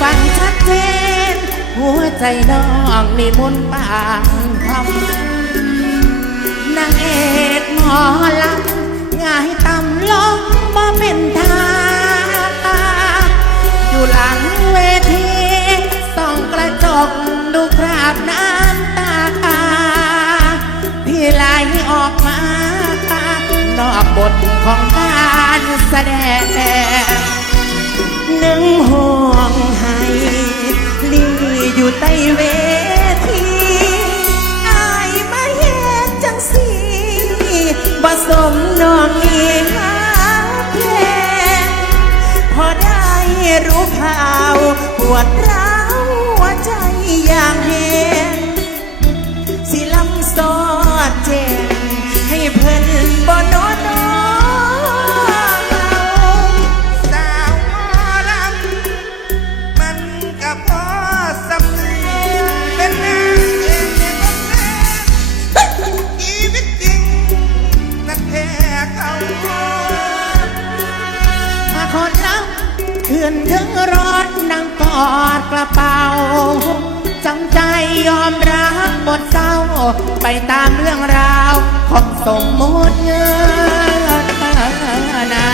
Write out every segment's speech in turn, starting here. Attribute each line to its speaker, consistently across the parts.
Speaker 1: ฟังชัดเจน หัวใจน้องนี่มุนปางคำนางเอกหมอลำ แจงให้เพิ่นบ่นอนนอน
Speaker 2: สาวหมอลำมันก็พอสำเนียงเป็นนางเอกในบทเพลงชีวิตจริงนั้นแพ้เขา
Speaker 1: มาคนลับขึ้นถึงรถนั่งกอดกระเป๋า จำใจยอมรับบทเศร้า ไปตามเรื่องราวของสมมุติเงินนา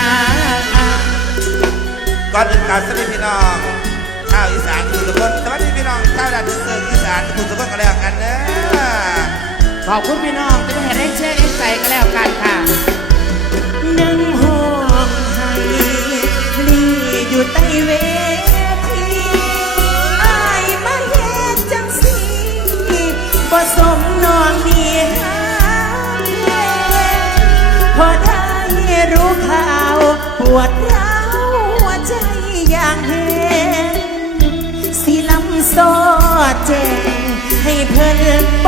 Speaker 2: ก่อนอื่นกาสวัสดีพี่น้องชาวอีสานทุกคนสวัสดีพี่น้องชาวดันเซอร์อีสานทุกคนกันแล้วกันนะ
Speaker 1: ขอบคุณพี่น้องที่ให้ได้เชื่อได้ใจก็แล้วกันค่ะหนึ่งห่วงให้ลีอยู่ใต้เว วปวดร้าวหัวใจอย่างเห็นสีลำโซแจงให้เพิ่นบ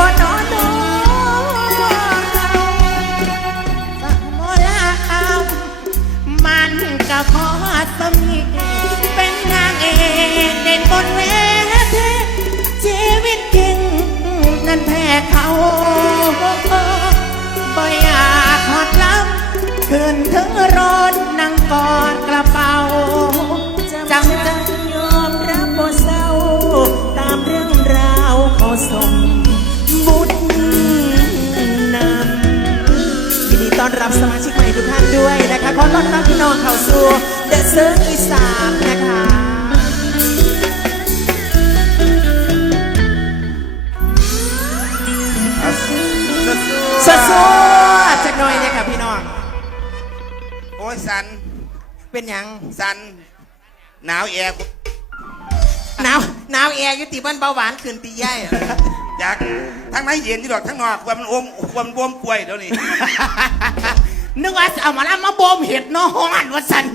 Speaker 1: ่นอนนำขึ้นถึงรถนั่งกอดกระเป๋าจำใจ
Speaker 3: ยอมรับบ่เศร้า ตามเรื่องราวเขาสมบุญนำยินดีต้อนรับสมาชิกใหม่ทุกท่านด้วยนะคะขอต้อนรับพี่น้องเข้าสู่เดอะเซิร์ฟอีสานนะคะ เป็นหยัง
Speaker 2: สันหนาวแอร์
Speaker 3: หนาวหนาวแอร์อยุติบ้านเบาหวานขึ้นตีใหญ่
Speaker 2: อยากทั้งในเย็นที่ดอกทั้งนอกความมันอมความมันบวมป่วยเดี๋ยวนี้
Speaker 1: นึกว่าจะเอามาแล้วมาโบมเห็ดเนอฮอนว่าสัน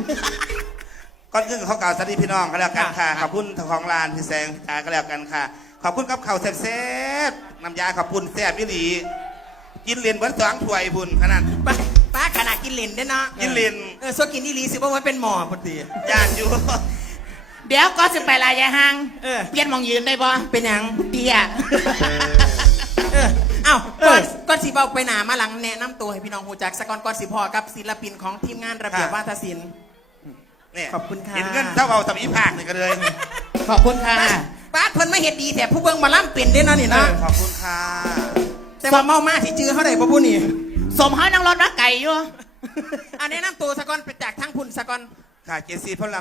Speaker 2: ก่อนอื่นเขากล่าวสวัสดีพี่น้องก็แล้วกันค่ะขอบคุณทางของร้านพี่แซงพี่ตาก็แล้วกันค่ะ ขอบคุณกับข้าวแซ่บๆน้ำยาขอบคุณแซ่บวิลีกินเลนเบิ้ลสองถ้วยพุ่นขนาด
Speaker 3: ป้าป้าข นาดกินเลนได้เนาะ
Speaker 2: กินเลน
Speaker 3: เออส่วนกินนี่ลีสิว่ามันเป็นหมอพอดี
Speaker 2: ย่านอยู่
Speaker 1: เดี๋ยวก็จะไปลายยายหาง
Speaker 3: เออ
Speaker 1: เปลี่ยนหมองยืนได้บ่
Speaker 3: เป็นหยัง
Speaker 1: เตี้ย
Speaker 3: เออเอ้า
Speaker 1: เออ
Speaker 3: ก่อนก่อนสิเบาไปหนามาหลังแนะนำตัวให้พี่น้องหูจักสกอนก่อนสิพอกับศิลปินของทีมงานระเบียบวาทศิลป์
Speaker 2: เนี่ย
Speaker 3: ขอบคุณค่ะ
Speaker 2: เห็นเงินเท่าเอาทำอีภาคนี่ก็เลย
Speaker 1: ขอบคุณค่ะ
Speaker 3: ป้าป้าเพิ่นไม่เห็ดดีแต่ผู้เบิ่งมาล่ำเป็นเด้เนาะนี่เนาะ
Speaker 2: ขอบคุณค่ะ
Speaker 3: แต่ว่าเมามาที่จื้อเขาได้บ่ผู้นี่
Speaker 1: สมให้นั่งรถนักไก่อยู่
Speaker 3: อันแนะนำตัวสกอนไปจากทางพุ่นสกอน
Speaker 2: ค่ะเจซีพล